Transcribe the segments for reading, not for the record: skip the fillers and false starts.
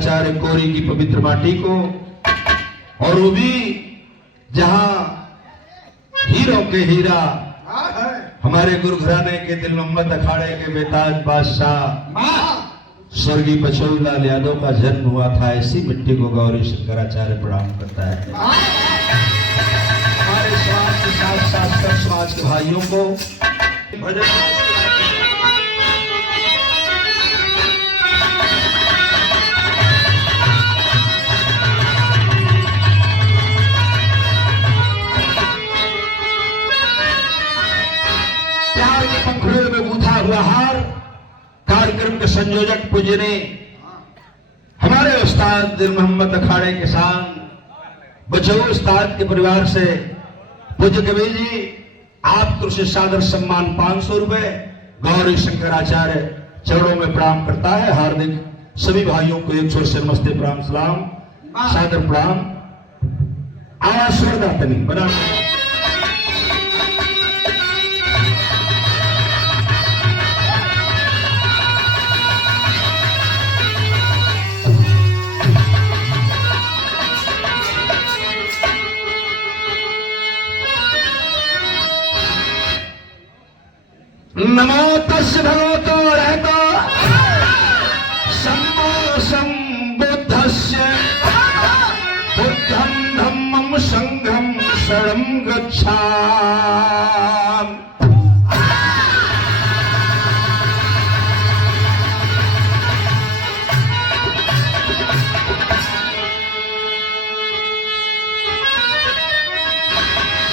शंकराचार्य कोरी की पवित्र माटी को, और वो भी जहां हीरों के हीरा हमारे गुरु घराने के दिल मोहम्मद अखाड़े के बेताज बादशाह स्वर्गीय बचौलाल यादव का जन्म हुआ था। इसी मिट्टी को गौरी शंकराचार्य प्रणाम करता है। हमारे समाज के साथ साथ समाज के भाइयों को भजन हार कार्यक्रम के संयोजक पूज्य ने हमारे उस्ताद दिल मोहम्मद अखाड़े के साथ बचऊ उस्ताद के परिवार से पूज्य कबीर जी आपको से सादर सम्मान 500 रुपए गौरी शंकराचार्य चरणों में प्रणाम करता है। हार्दिक सभी भाइयों को एक छोर से नमस्ते प्रणाम सलाम सादर प्रणाम। आवाज स्वरदातनी बना नमो तस्य भगवतो रहतो सम्मो सम्बुद्धस्य बुद्धं धम्मं संघं शरणं गच्छामि।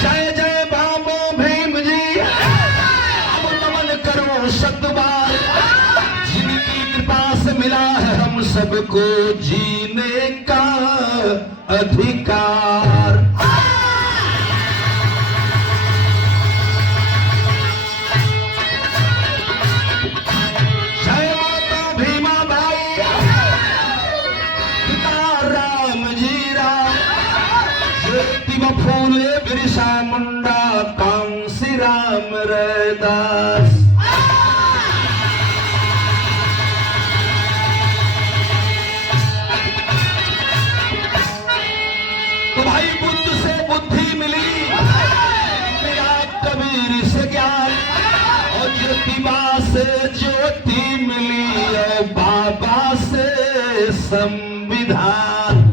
जय जय बाबो भीम जी सतबार जिनकी कृपा से मिला है हम सबको जीने का अधिकार। जय माता भीमा बाई पिता राम जी राम ज्योतिबा फूले बिरसा मुंडा कांसी राम रैदास। तो भाई बुद्ध से बुद्धि मिली, मेरा कबीर से ज्ञान, और ज्योतिबा से ज्योति मिली, और बाबा से संविधान।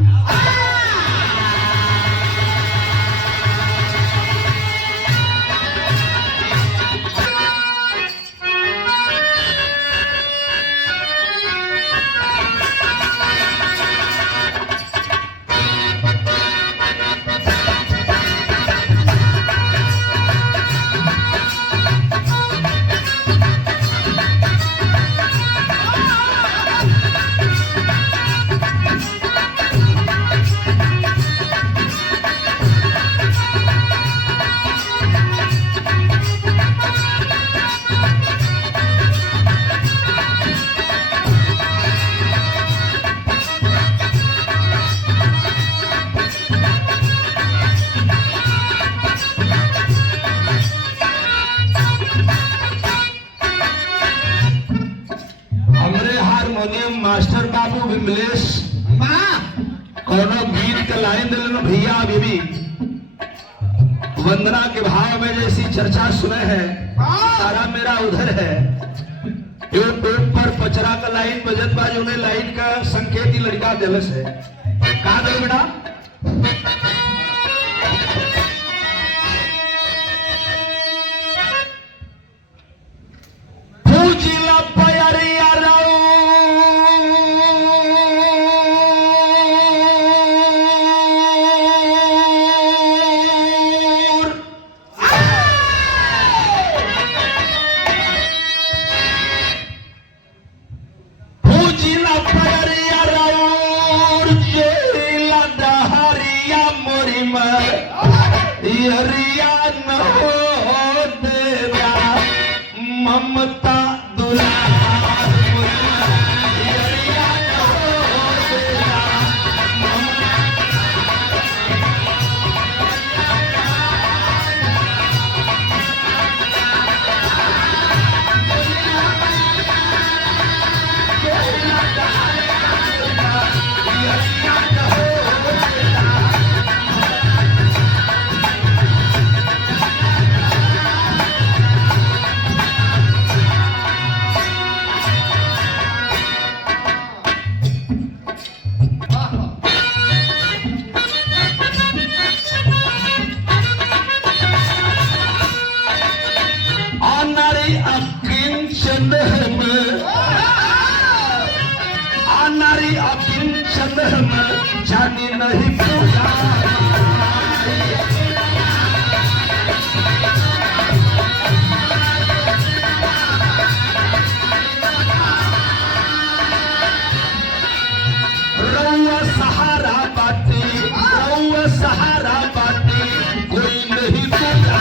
मास्टर बाबू विमलेश कोनो गीत का लाइन दिल भैया अभी भी वंदना के भाव में जैसी चर्चा सुने हैं सारा मेरा उधर है। यूट्यूब पर पचरा का लाइन बजत बाजू ने लाइन का संकेत ही लड़का दिलस है। कहा दे बेटा पूजिला पयरिया ममता दुलार रउआ सहारा बाटे, रउआ सहारा बाटे, कोई नहीं बुझाना।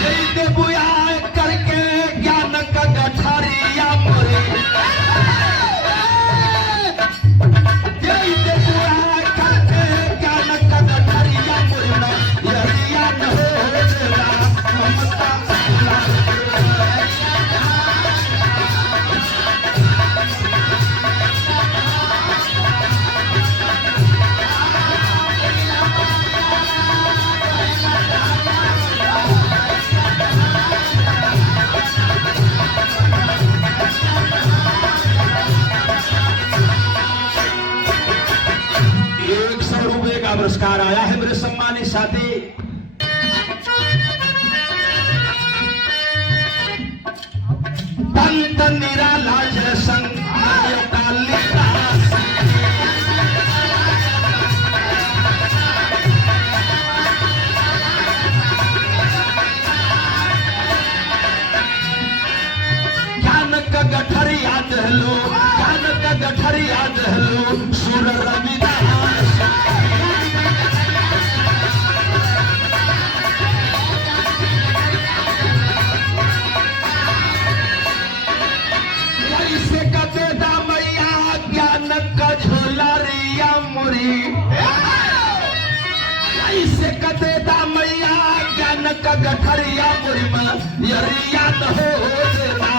जैसे बुआ करके ज्ञान का गठारिया मोरे, जैसे बुआ करके ज्ञान का गठारिया मोरे, यरिया न हो देला ममता। ₹100 का पुरस्कार आया है मेरे सम्मानित साथी। पंत निराला जैसन कालिदास, ज्ञान का गठरिया दहलो, ज्ञान का गठरिया दहलो, सुर रविदास। ऐसे कते दामैया ज्ञान का झोला रिया मुरी, ऐसे कते दामैया ज्ञान का गठरिया मुरी में यरिया न हो देना।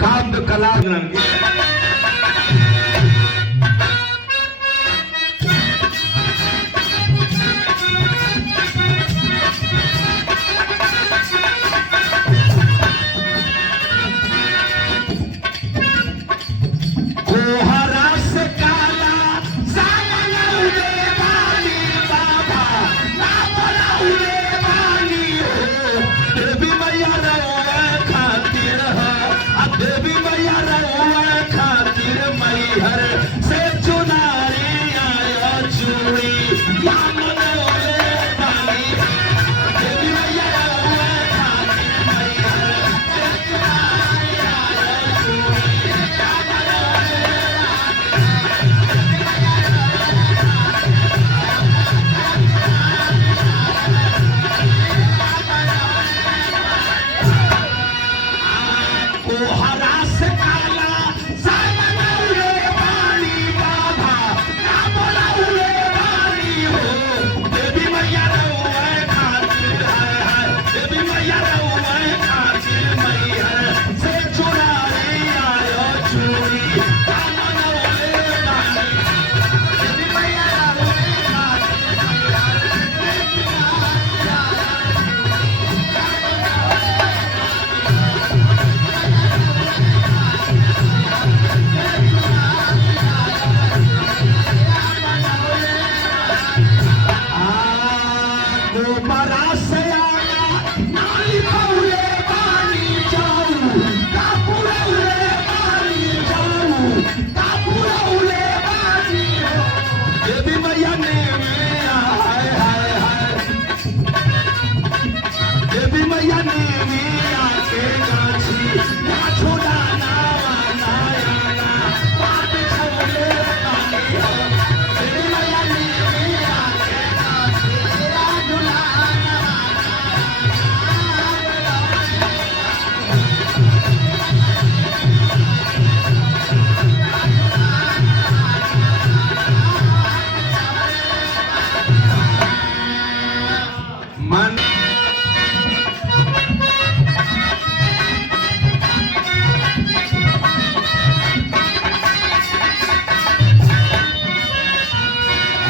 काव्य कला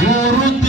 मूर्ति